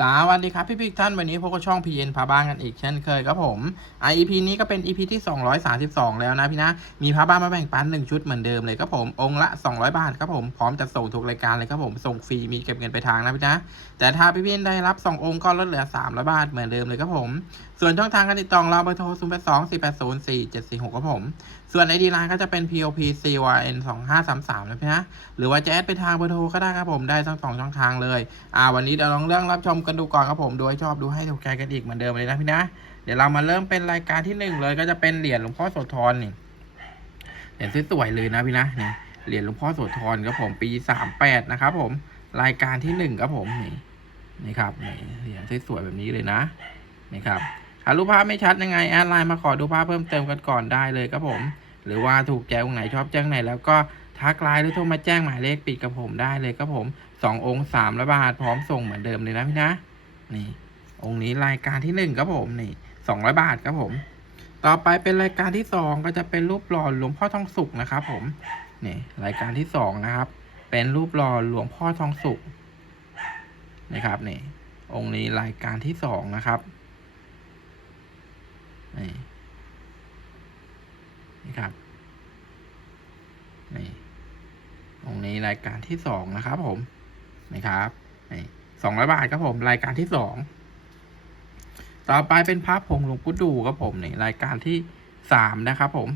สวัสดีครับพี่พิกท่านวันนี้พบกับช่อง PN พาบ้านกันอีกเช่นเคยครับผม EP นี้ก็เป็น EP ที่ 232 แล้วนะพี่นะมีพาบ้านมาแบ่งปัน1ชุดเหมือนเดิมเลยครับผมองค์ละ 200 บาทครับผมพร้อมจะส่งทุกรายการเลยครับผมส่งฟรีมีเก็บเงินไปทางนะพี่นะแต่ถ้าพี่พินได้รับ 2 องค์ก็ลดเหลือ 300 บาทเหมือนเดิมเลยครับผม ส่วนช่องทางการติดต่อเราเบอร์โทร 0 8 2 4 8 0 4 7 4 6ครับผม ส่วน ID ไลน์ก็จะเป็น POP CYN 2533นะพี่นะหรือว่าจะแอดไปทางเบอร์โทรก็ได้ครับผมได้ทั้งสองช่องทางเลย อ่า วันนี้เดี๋ยวลองเรื่องรับชมกันดูก่อนครับผมดูให้ชอบดูให้ถูกใจกันอีกเหมือนเดิมเลยนะพี่นะ เดี๋ยวเรามาเริ่มเป็นรายการที่หนึ่งเลยก็จะเป็นเหรียญหลวงพ่อโสธรนี่เหรียญสวยๆเลยนะพี่นะนี่เหรียญหลวงพ่อโสธรครับผมปีสามแปดนะครับผมรายการที่หนึ่งครับผมนี่นี่ครับนี่เหรียญสวยๆแบบนี้เลยนะนี่ครับถ้ารูปภาพไม่ชัดยังไงแอดไลน์มาขอดูภาพเพิ่มเติมกันก่อนได้เลยครับผม หรือว่าถูกใจองค์ไหนชอบแจ้งไหน แล้วก็ทักไลน์หรือโทรมาแจ้งหมายเลขปิดกับผมได้เลยครับผมสององค์สามร้อยบาทพร้อมส่งเหมือนเดิมเลยนะพี่นะ นี่ องค์นี้รายการที่หนึ่งครับผมนี่สองร้อยบาทครับผม ต่อไปเป็นรายการที่สองก็จะเป็นรูปหล่อหลวงพ่อทองสุกนะครับ ผมนี่รายการที่สองนะครับ เป็นรูปหล่อหลวงพ่อทองสุกนะครับนี่องค์นี้รายการที่สองนะครับนี่นี่ครับ นี่องนี้รายการที่สองนะครับผมนี่ครับนี่สองร้อยบาทครับผม รายการที่สองต่อไปเป็นพระผงหลวงปู่ดูครับผมนี่รายการที่สามนะครับผม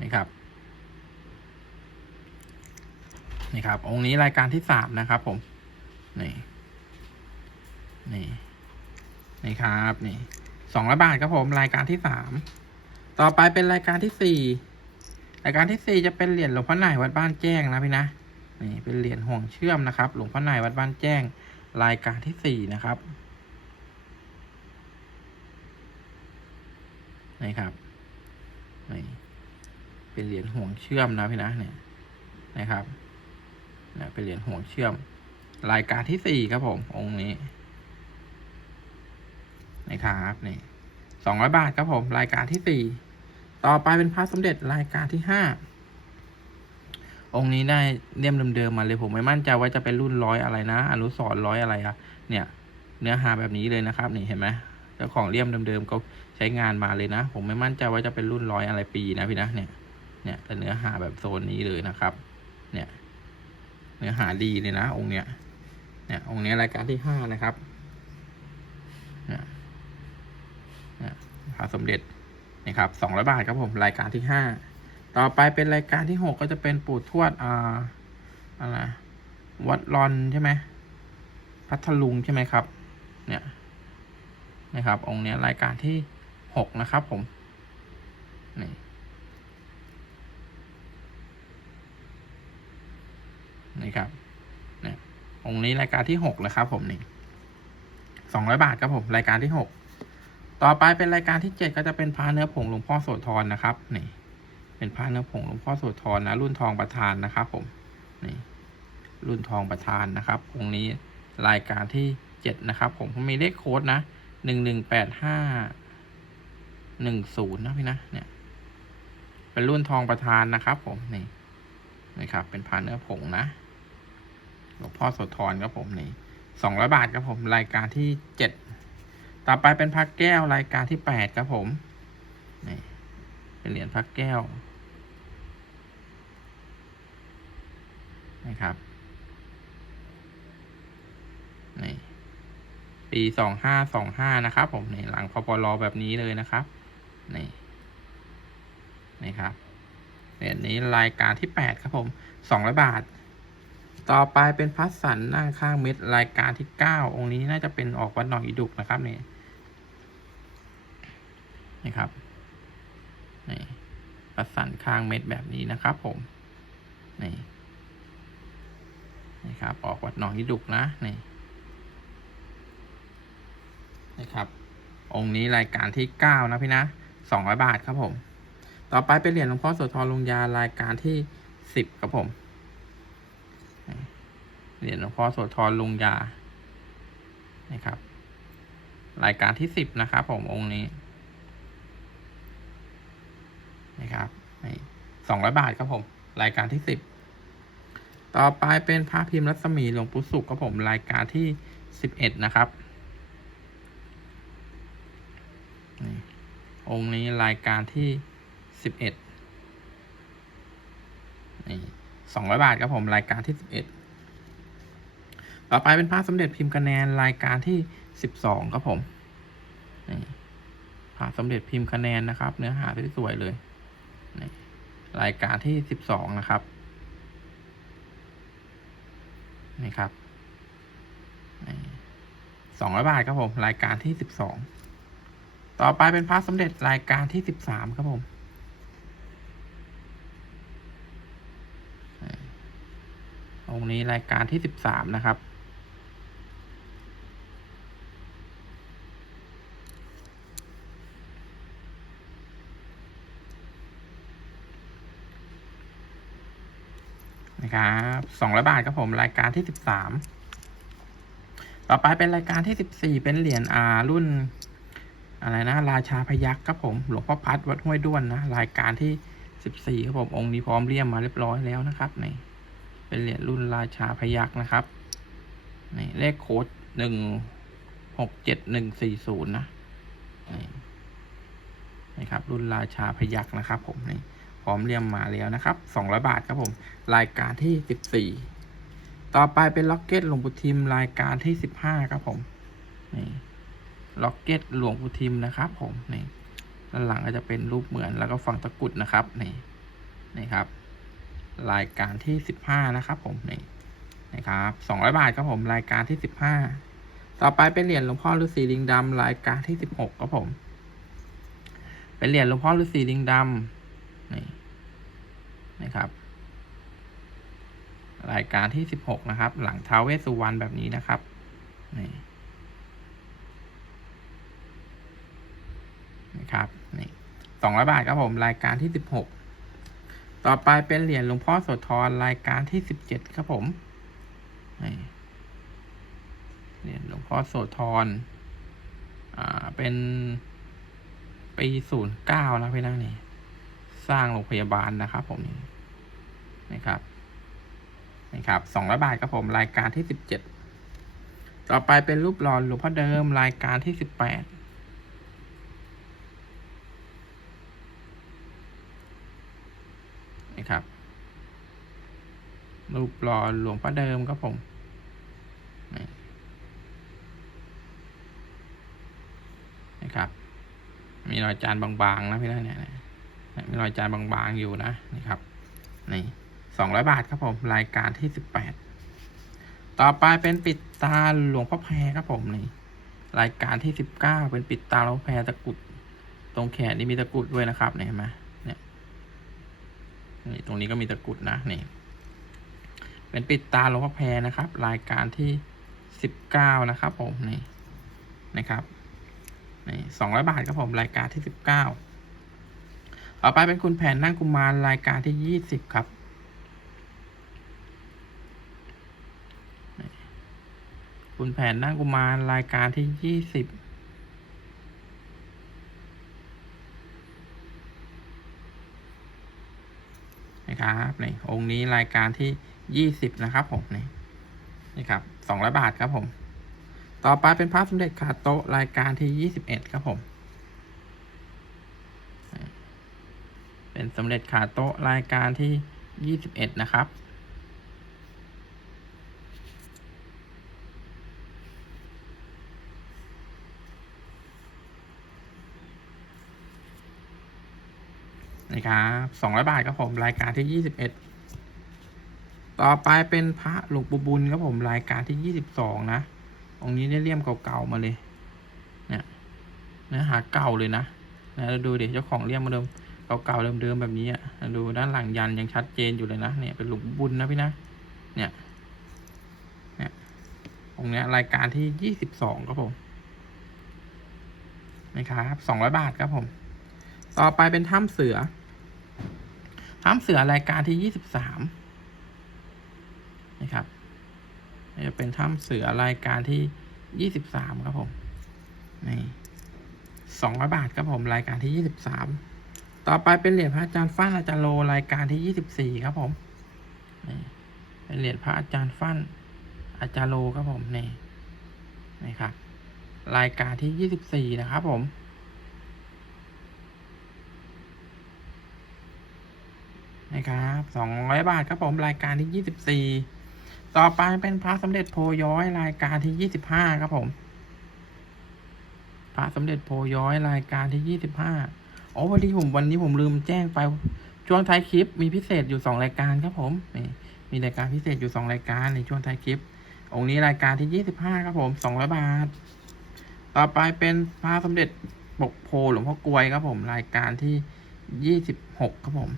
นี่ครับนี่ครับ องค์นี้รายการที่สามนะครับ ผมนี่นี่นี่ครับ นี่สองร้อยบาทครับผม รายการที่สามต่อไปเป็นรายการที่สี่ รายการที่สี่จะเป็นเหรียญหลวงพ่อหน่ายวัดบ้านแจ้งนะพี่นะนี่เป็นเหรียญห่วงเชื่อมนะครับ หลวงพ่อหน่ายวัดบ้านแจ้ง รายการที่สี่นะครับนี่ครับนี่เป็นเหรียญห่วงเชื่อมนะพี่นะเนี่ยนะครับนี่เป็นเหรียญห่วงเชื่อม รายการที่สี่ครับผมองค์นี้นะครับนี่สองร้อยบาทครับผม รายการที่สี่ ต่อไปเป็นพระสมเด็จรายการที่ห้าองค์นี้ได้เลี่ยมเดิมๆมาเลยผมไม่มั่นใจว่าจะเป็นรุ่นร้อยอะไรนะ อนุสรร้อยอะไรอะเนี่ย เนื้อหาแบบนี้เลยนะครับนี่เห็นไหมเจ้าของเลี่ยมเดิมๆก็ใช้งานมาเลยนะ ผมไม่มั่นใจว่าจะเป็นรุ่นร้อยอะไรปีนะพี่นะเนี่ยเนี่ยแต่เนื้อหาแบบโซนนี้เลยนะครับ เนี่ย เนื้อหาดีเลยนะ องค์เนี้ยเนี่ยองค์นี้รายการที่ห้านะครับเนี่ยเนี่ยพระสมเด็จ นะครับสองร้อยบาทครับผมรายการที่ห้าต่อไปเป็นรายการที่หกก็จะเป็นปู่ทวดอ่าอะไรวัดรอนใช่ไหมพัทลุงใช่ไหมครับ เนี่ยนะครับ องค์เนี้ยรายการที่หกนะครับผมนี่นี่ครับเนี่ยองค์นี้รายการที่หกนะครับ ผมนี่สองร้อยบาทครับผมรายการที่หก ต่อไปเป็นรายการที่เจ็ดก็จะเป็นพาเนื้อผงหลวงพ่อโสธรนะครับนี่เป็นพระเนื้อผงหลวงพ่อโสธรนะ รุ่นทองประธานนะครับ ผมนี่รุ่นทองประธานนะครับองค์นี้รายการที่เจ็ดนะครับ ผมผมมีเลขโค้ดนะหนึ่งหนึ่งแปดห้าหนึ่งศูนย์นะพี่นะเนี่ย เป็นรุ่นทองประธานนะครับ ผมนี่นี่ครับ เป็นพระเนื้อผงนะหลวงพ่อโสธรครับผมนี่สองร้อยบาทครับผมรายการที่เจ็ด ต่อไปเป็นพระแก้วรายการที่แปดครับผมนี่เป็นเหรียญพระแก้วนะครับนี่ปีสองห้าสองห้านะครับ ผมนี่หลังพปลแบบนี้เลยนะครับนี่นี่ครับเหรียญนี้รายการที่แปดครับผมสองร้อยบาท ต่อไปเป็นพัสสันนั่งข้างเม็ดรายการที่เก้าองค์นี้น่าจะเป็นออกวัดหนองอีดุกนะครับเนี่ย นี่ครับนี่ประสันข้างเม็ดแบบนี้นะครับ ผมนี่นี่ครับ ออกวัดหนองฮิดุกนะนี่นี่ครับ องค์นี้รายการที่เก้านะพี่นะสองร้อยบาทครับผม ต่อไปเป็นเหรียญหลวงพ่อโสธรลุงยารายการที่สิบครับผมเหรียญหลวงพ่อโสธรลุงยานี่ครับ รายการที่สิบนะครับผมองค์นี้ นะครับสองร้อยบาทครับผม รายการที่สิบต่อไปเป็นพระพิมพ์รัศมีหลวงปู่สุขครับผมรายการที่สิบเอ็ดนะครับองค์นี้รายการที่สิบเอ็ดสองร้อยบาทครับผมรายการที่สิบเอ็ดต่อไปเป็นพระสมเด็จพิมพ์คะแนนรายการที่สิบสองครับผมพระสมเด็จพิมพ์คะแนนนะครับ เนื้อหาที่สวยเลย รายการที่สิบสองนะครับ นี่ครับสองร้อยบาทครับผม รายการที่สิบสอง ต่อไปเป็นพระสมเด็จรายการที่สิบสามครับผมองค์นี้รายการที่สิบสามนะครับ นะครับสองร้อยบาทครับผมรายการที่สิบสามต่อไปเป็นรายการที่สิบสี่เป็นเหรียญอารุ่น อะไรนะ ราชาพยักครับผมหลวงพ่อพัดวัดห้วยด้วนนะรายการที่สิบสี่ครับผมองค์นี้พร้อมเลี่ยมมาเรียบร้อยแล้วนะครับนี่เป็นเหรียญรุ่นราชาพยักนะครับนี่เลขโค้ดหนึ่งหกเจ็ดหนึ่งสี่ศูนย์นะนี่ครับ รุ่นราชาพยักนะครับผมนี่ ร้อมเลี่ยมมาแล้วนะครับสองร้อยบาทครับผม รายการที่สิบสี่ต่อไปเป็นล็อกเก็ตหลวงปู่ทิมรายการที่สิบห้าครับผมนี่ล็อกเก็ตหลวงปู่ทิมนะครับผมนี่ด้านหลังก็จะเป็นรูปเหมือนแล้วก็ฝั่งตะกุดนะครับนี่นี่ครับ รายการที่สิบห้านะครับผมนี่นะครับสองร้อยบาทครับผม รายการที่สิบห้าต่อไปเป็นเหรียญหลวงพ่อฤาษีลิงดำรายการที่สิบหกครับผมเป็นเหรียญหลวงพ่อฤาษีลิงดำนี่นะครับ รายการที่สิบหกนะครับ หลังท้าวเวสสุวรรณแบบนี้นะครับนี่นะครับนี่สองร้อยบาทครับผมรายการที่สิบหกต่อไปเป็นเหรียญหลวงพ่อโสธรรายการที่สิบเจ็ดครับผมนี่เหรียญหลวงพ่อโสธรอ่าเป็นปีศูนย์เก้านะพี่นะนี่สร้างโรงพยาบาลนะครับผมนี่นะครับ นี่ครับสองร้อยบาทครับผมรายการที่สิบเจ็ดต่อไปเป็นรูปหล่อหลวงพ่อเดิมรายการที่สิบแปดนี่ครับ รูปหล่อหลวงพ่อเดิมครับผมนี่นะครับมีรอยจานบางๆนะพี่นะเนี่ยมีรอยจานบางๆอยู่นะนี่ครับนี่ สองร้อยบาทครับผม รายการที่สิบแปดต่อไปเป็นปิดตาหลวงพ่อแพรครับผมนี่รายการที่สิบเก้าเป็นปิดตาหลวงแพรตะกุด ตรงแขนนี่มีตะกุดด้วยนะครับเนี่ยเห็นไหมเนี่ยนี่ตรงนี้ก็มีตะกุดนะนี่ เป็นปิดตาหลวงพ่อแพรนะครับ รายการที่สิบเก้านะครับผมนี่นะครับนี่สองร้อยบาทครับผมรายการที่สิบเก้าต่อไปเป็นคุณแผนนั่งกุมารรายการที่ยี่สิบครับ คุณแผนนั่งกุมารรายการที่ยี่สิบนะครับนี่องค์นี้รายการที่ยี่สิบนะครับผมนี่นี่ครับสองร้อยบาทครับผม ต่อไปเป็นพระสมเด็จขาโตะรายการที่ยี่สิบเอ็ดครับผม เป็นสำเร็จขาโตะรายการที่ยี่สิบเอ็ดนะครับีครับสองร้อยบาทครับผมรายการที่ยี่สิบเอ็ดต่อไปเป็นพระหลวงปู่บุญครับผมรายการที่ยี่สิบสองนะองค์นี้ได้เลี่ยมเก่าๆมาเลย เนี่ยเนื้อหาเก่าเลยนะนะดูเดี๋ยวเจ้าของเลี่ยมมาเดิมเก่าๆเดิมๆแบบนี้อะดูด้านหลังยันยังชัดเจนอยู่เลยนะเนี่ยเป็นหลุมบุญนะพี่นะเนี่ยเนี่ยองค์เนี้ยรายการที่ยี่สิบสองครับผมนะครับสองร้อยบาทครับผม ต่อไปเป็นถ้ำเสือ ถ้ำเสือรายการที่ยี่สิบสามนะครับนี่จะเป็นถ้ำเสือรายการที่ยี่สิบสามครับผมนี่สองร้อยบาทครับผมรายการที่ยี่สิบสามต่อไปเป็นเหรียญพระอาจารย์ฟั่นอาจารย์โลรายการที่ยี่สิบสี่ครับผมนี่เป็นเหรียญพระอาจารย์ฟั่นอาจารย์โลครับผมนี่นี่ครับรายการที่ยี่สิบสี่นะครับผม นะครับสองร้อยบาทครับผมรายการที่ยี่สิบสี่ต่อไปเป็นพระสมเด็จโพย้อยรายการที่ยี่สิบห้าครับผมพระสมเด็จโพย้อยรายการที่ยี่สิบห้าอ๋อวันนี้ผมวันนี้ผมลืมแจ้งไปช่วงท้ายคลิปมีพิเศษอยู่สองรายการครับผมมีรายการพิเศษอยู่สองรายการในช่วงท้ายคลิป องค์นี้รายการที่ยี่สิบห้าครับผมสองร้อยบาท ต่อไปเป็นพระสมเด็จปกโพหลวงพ่อกลวยครับผมรายการที่ยี่สิบหกครับผม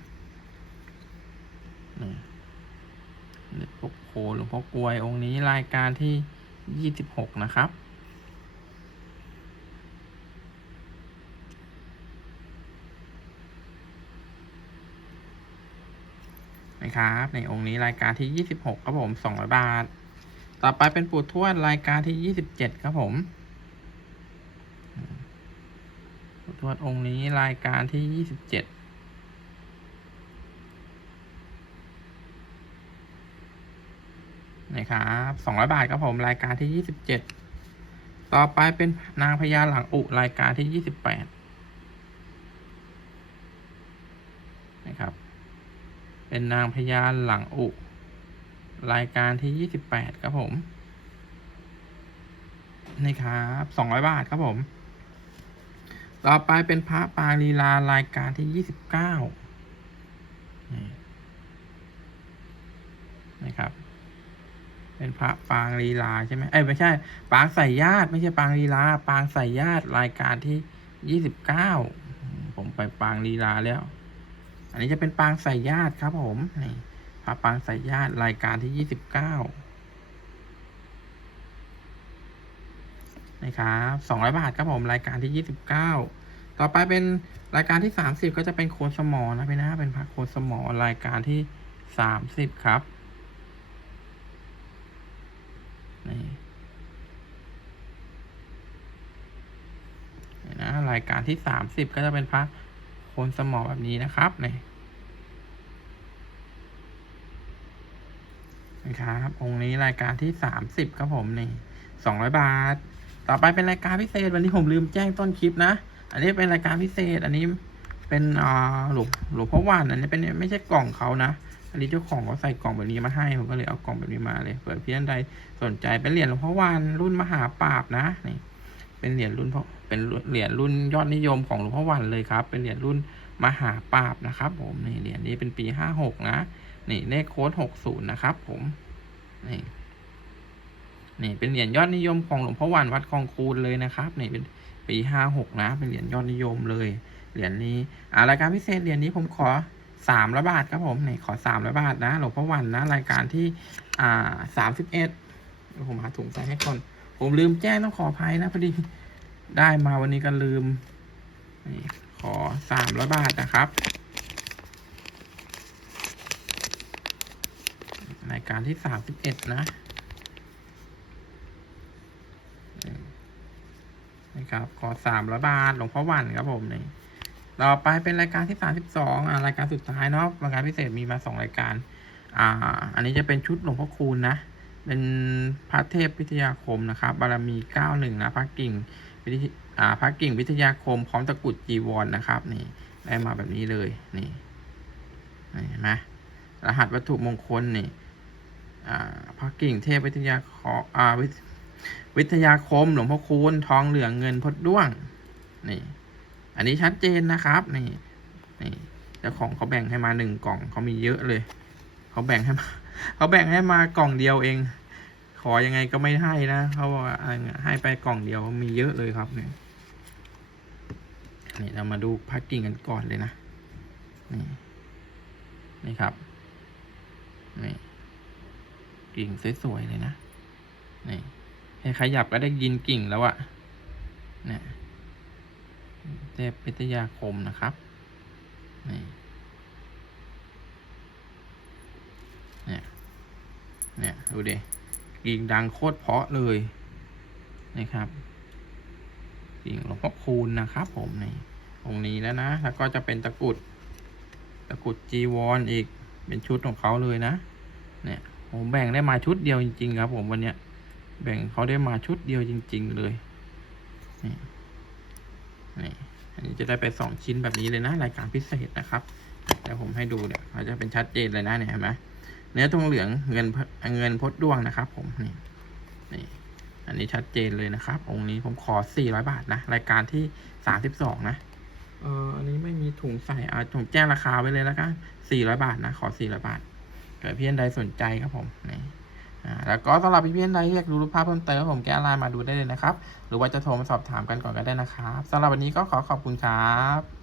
นี่สมเด็จปกโพหลวงพ่อกลวยองค์นี้รายการที่ยี่สิบหกนะครับ นะครับ ในองค์นี้รายการที่26ครับผม200บาท ต่อไปเป็นปู่ทวดรายการที่27ครับผมปู่ทวดองค์นี้รายการที่27 นะครับ200บาทครับผมรายการที่27ต่อไปเป็นนางพญาหลังอุรายการที่28นะครับ เป็นนางพญาหลังอุรายการที่ยี่สิบแปดครับผมนี่ครับสองร้อยบาทครับผม ต่อไปเป็นพระปางลีลารายการที่ยี่สิบเก้านะครับ เป็นพระปางลีลาใช่ไหมเอ้ยไม่ใช่ ปางใส่ญาติไม่ใช่ปางลีลา ปางใส่ญาติรายการที่ยี่สิบเก้าผมไปปางลีลาแล้ว อันนี้จะเป็นปางใส่ญาติครับผมนี่พระปางใส่ญาติรายการที่ยี่สิบเก้านะครับสองร้อยบาทครับผมรายการที่ยี่สิบเก้าต่อไปเป็นรายการที่สามสิบก็จะเป็นโคนสมอนะพี่นะเป็นพระโคนสมอรายการที่สามสิบครับ นี่นี่นะ รายการที่สามสิบก็จะเป็นพระโคนสมอแบบนี้นะครับนี่นะครับองค์นี้รายการที่สามสิบครับผมนี่สองร้อยบาท ต่อไปเป็นรายการพิเศษวันนี้ผมลืมแจ้งต้นคลิปนะ อันนี้เป็นรายการพิเศษ อันนี้เป็นอ่าหลวงหลวงพ่อวานอันนี้เป็นไม่ใช่กล่องเขานะอันนี้เจ้าของเขาใส่กล่องแบบนี้มาให้ผมก็เลยเอากล่องแบบนี้มาเลยเผื่อพี่ท่านใดสนใจเป็นเหรียญหลวงพ่อวานรุ่นมหาปราบนะนี่ เป็นเหรียญรุ่นพ่อเป็นเหรียญรุ่นยอดนิยมของหลวงพ่อวันเลยครับ เป็นเหรียญรุ่นมหาปราบนะครับผมนี่เหรียญนี้เป็นปีห้าหกนะนี่เลขโค้ดหกศูนย์นะครับ ผมนี่นี่เป็นเหรียญยอดนิยมของหลวงพ่อวันวัดคลองคูนเลยนะครับนี่เป็นปีห้าหกนะ เป็นเหรียญยอดนิยมเลยเหรียญนี้อ่ารายการพิเศษเหรียญนี้ผมขอสามร้อยบาทครับผมนี่ขอสามร้อยบาทนะหลวงพ่อวันนะ รายการที่อ่าสามสิบเอ็ดผมหาถุงใส่ให้ก่อน ผมลืมแจ้งต้องขออภัยนะพอดีได้มาวันนี้ก็ลืมนี่ขอสามร้อยบาทนะครับรายการที่สามสิบเอ็ดนะนะครับขอสามร้อยบาทหลวงพ่อวันครับผมนี่ต่อไปเป็นรายการที่สามสิบสองอ่ารายการสุดท้ายเนาะรายการพิเศษมีมาสองรายการ อ่า อันนี้จะเป็นชุดหลวงพ่อคูณนะ เป็นพระเทพวิทยาคมนะครับบารมีเก้าหนึ่งนะพระกิ่งวิทยอ่าพระกิ่งวิทยาคมพร้อมตะกุดจีวรนนะครับนี่ได้มาแบบนี้เลยนี่นี่เห็นไหมรหัสวัตถุมงคลนี่อ่าพระกิ่งเทพวิทยาคมอ่าวิทวิทยาคมหลวงพ่อคูณทองเหลืองเงินพดด้วงนี่อันนี้ชัดเจนนะครับนี่นี่เจ้าของเขาแบ่งให้มาหนึ่งกล่องเขามีเยอะเลยเขาแบ่งให้มา เขาแบ่งให้มากล่องเดียวเอง ขอยังไงก็ไม่ให้นะเขาบอกให้ไปกล่องเดียวมีเยอะเลยครับเนี่ยนี่เรามาดูพักกิ่งกันก่อนเลยนะ นี่นี่ครับ นี่กิ่งสวยๆเลยนะ นี่แค่ขยับก็ได้ยินกิ่งแล้วอะเนี่ยเทพพิทยาคมนะครับ นี่ เนี่ยเนี่ยดูดิกิ่งดังโคตรเพาะเลยนะครับกิ่งหลวงพ่อคูณนะครับ ผมนี่องค์นี้แล้วนะ แล้วก็จะเป็นตะกุดตะกุดจีวรออีกเป็นชุดของเขาเลยนะ เนี่ยผมแบ่งได้มาชุดเดียวจริงๆครับ ผมวันเนี้ยแบ่งเขาได้มาชุดเดียวจริง ๆ เลยนี่นี่อันนี้จะได้ไปสองชิ้นแบบนี้เลยนะ รายการพิเศษนะครับเดี๋ยวผมให้ดูเนี่ยเขาจะเป็นชัดเจนเลยนะเนี่ยเห็นไหม เนื้อทองเหลืองเงินเงินพดด้วงนะครับ ผมนี่นี่ อันนี้ชัดเจนเลยนะครับ องค์นี้ผมขอ400บาทนะ รายการที่32นะเอออันนี้ไม่มีถุงใส่อะผมแจ้งราคาไว้เลยแล้วกัน400บาทนะขอ400บาทเกิดพี่อันใดสนใจครับผมนี่อ่าแล้วก็สำหรับพี่อันใดอยากดูรูปภาพเพิ่มเติมผมแก้ไลน์มาดูได้เลยนะครับ หรือว่าจะโทรมาสอบถามกันก่อนก็ได้นะครับสำหรับวันนี้ก็ขอขอบคุณครับ